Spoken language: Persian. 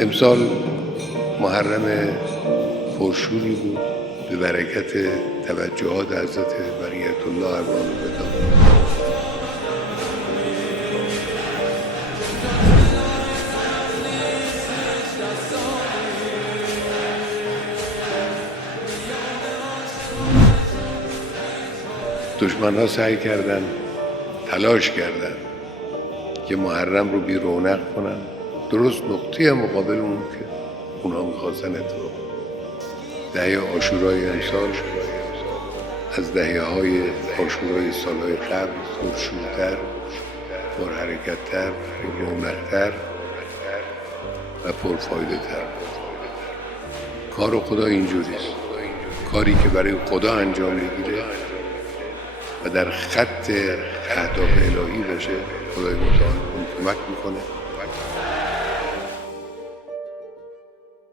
امسال محرم پرشوری بود به برکت توجهات حضرت بقیت الله ارواح الفدا. دشمن‌ها سعی کردن، تلاش کردن که محرم رو بی رونق کنن، درست نقطه مقابل اون که اونا میخواستن اتفاق. دهه عاشورای امسال از دهه‌های عاشورای سالهای قبل پرشورتر، پرحرکت‌تر، پررونق‌تر و پرفایده‌تر. کار خدا اینجوریست، کاری که برای خدا انجام بگیره و در خط اهداف الهی باشه، خدای متعال اون کمک میکنه